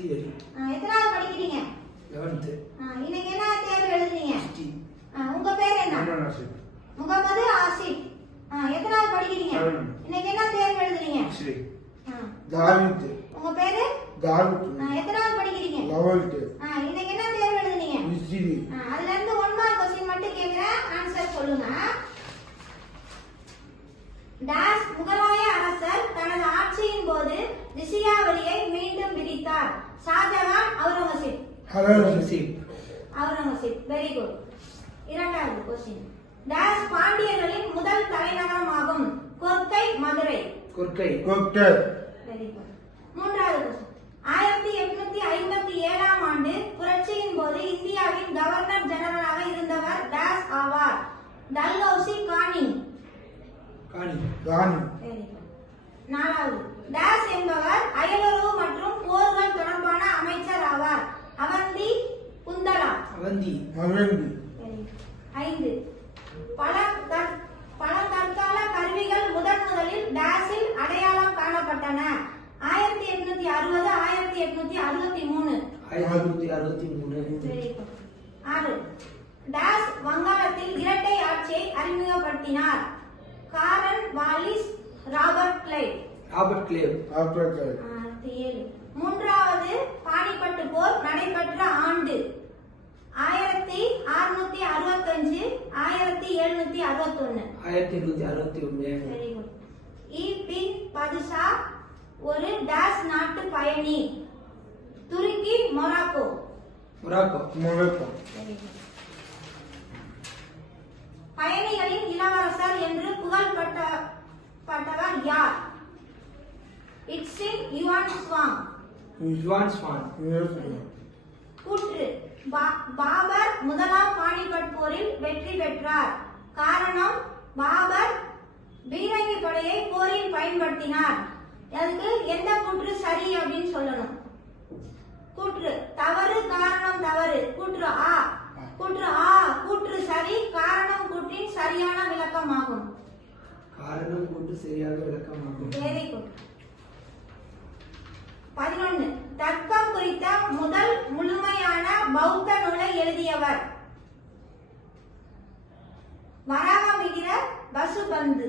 Theory. எத்தனாவது படிக்கிறீங்க? 11th. இன்னைக்கு என்ன தேர்வு எழுதுனீங்க? உங்க பேர் என்ன? முகமது ஆசிப். எத்தனாவது படிக்கிறீங்க? இன்னைக்கு என்ன தேர்வு எழுதுனீங்க? தாவீத். உங்க பேரு? தாவீத். எத்தனாவது படிக்கிறீங்க? 11th. இன்னைக்கு என்ன தேர்வு எழுதுனீங்க? ஹிஸ்டரி. அதுல இருந்து 1 மார்க் क्वेश्चन மட்டும் கேக்குறேன், ஆன்சர் சொல்லுங்க. டாஸ் முகலாய அரசர் தனது ஆட்சியின் போது ஜிஸியாவரியை மீண்டும் விதித்தார். ஷாஜகான், அவுரங்கசீப். அவுரங்கசீப். Very good. இரண்டாவது क्वेश्चन. டாஸ் பாண்டியர்களின் முதல் தலைநகரமாகும். கொர்க்கை, மதுரை. கொர்க்கை. Very good. மூன்றாவது क्वेश्चन. 1857ஆம் ஆண்டு புரட்சியின் போது இந்தியாவின் கவர்னர் ஜெனரலாக இருந்தவர் டாஸ் ஆவார். Dalhousie, Canning. Canning. Very good. நாலாவது. டாஸ் என்பவர் அயலுறவு மற்றும் போர்கள் தொடர்பான அமைச்சர் ஆவார். அவந்தி, குந்தலா. அவந்தி. Very good. 5. பழங்கற்கால கருவிகள் முதலில் டாஸில் அடையாளம் காணப்பட்டன. 1860, 1863. 1863. Very good. 6. டாஸ் வங்காளத்தில் இரட்டை ஆட்சியை அறிமுகப்படுத்தினார். காரன் வாலிஸ், ராபர்ட் கிளைவ். 7. மூன்றாவது பானிபட்டு போர் நடைபெற்ற ஆண்டு 1665, 1761. 1861. Very good. இபின் பதுஷா ஒரு டாஸ் நாட்டு பயணி. துருக்கி, மொராக்கோ. Very good. பயணிகளின் இளவரசர் என்று புகழ்பட்டவர் யார்? இட்ஸின் யுவான் ஸ்வாங். கூற்று. பாபர் முதலாம் பானிபட் போரில் வெற்றி பெற்றார். காரணம், பாபர் பீரங்கி படையை போரில் பயன்படுத்தினார். அதுக்கு எந்த கூற்று சரி அப்படின்னு சொல்லணும். கூற்று தவறு, காரணம் தவறு. கூற்று ஆ. கூற்று சரி, காரணம் கூற்றின் சரியான விளக்கமாகும். காரணம் கூற்று சரியாக விளக்கமாகும். Very good. 11. தர்க்கம் குறித்த முதல் முழுமையான பௌத்த நூலை எழுதியவர்? வராகமிகிரர், வசுபந்து.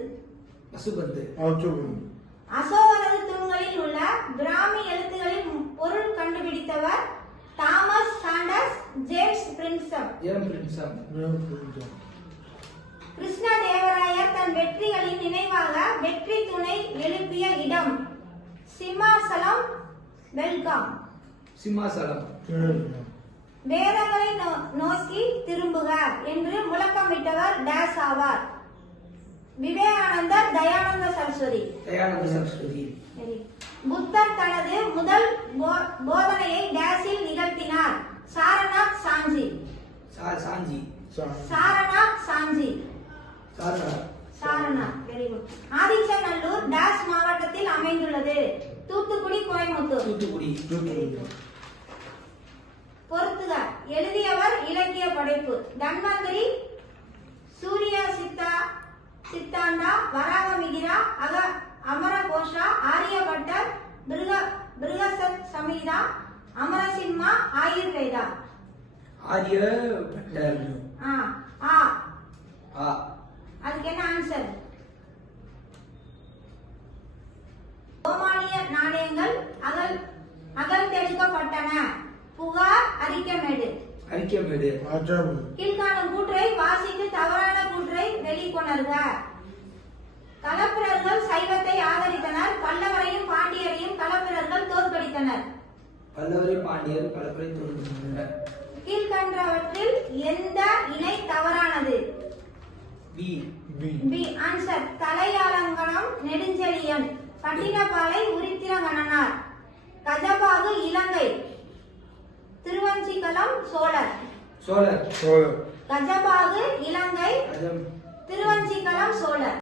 அசோகரது தூண்களில் உள்ள பிராமி எழுத்துக்களின் பொருள் கண்டுபிடித்தவர்? Thomas Saunders, James Prinsep. Krishnadevarayar தன் வெற்றிகளின் நினைவாக வெற்றி தூணை எழுப்பிய இடம்? சிம்மாசலம், பெல்காம். வேதங்களை நோக்கி திரும்புக என்று முழக்கமிட்டவர் டாஸ் ஆவார்? விவேகானந்தர், தயானந்த சரஸ்வதி. புத்தர் தனது முதல் போதனையை டாஸில் நிகழ்த்தினார்? சாரநாத், சாஞ்சி. Very good. ஆதிச்சநல்லூர் டாஸ் மாவட்டத்தில் அமைந்துள்ளது? தூத்துக்குடி, கோயம்புத்தூர். பொறுத்துக. எழுதியவர் இலக்கிய படைப்பு? தன்வந்திரி, சூரிய சித்தாந்தா, வராகமிகிரா, அமரகோஷா, ஆரியபட்டர், பிருகசத் சமீதா, அமரசிம்மா, ஆயுர்வேதா. அதுக்கு என்ன ஆன்சர்? ரோமானிய நாணயங்கள் அகழ்ந்தெடுக்கப்பட்டன. புகார், அரிக்கமேடு. கீழ்காணும் கூற்றை வாசித்து தவறான கூற்றை வெளிக்கொணர்க. களப்பிரர்கள் சைவத்தை ஆதரித்தனர். பல்லவரையும் பாண்டியரையும் களப்பிரர்கள் தோற்கடித்தனர். கீழ்கண்டவற்றில் எந்த இணை தவறானது? பி. ஆன்சர். தலையாலங்கனம், நெடுஞ்செழியன். பட்டினப்பாலை, உருத்திரகணனார். கஜபாகு, இலங்கை. திருவஞ்சிக்கலம், சோழர். கஜபாகு, இலங்கை. திருவஞ்சிக்கலம், சோழர்.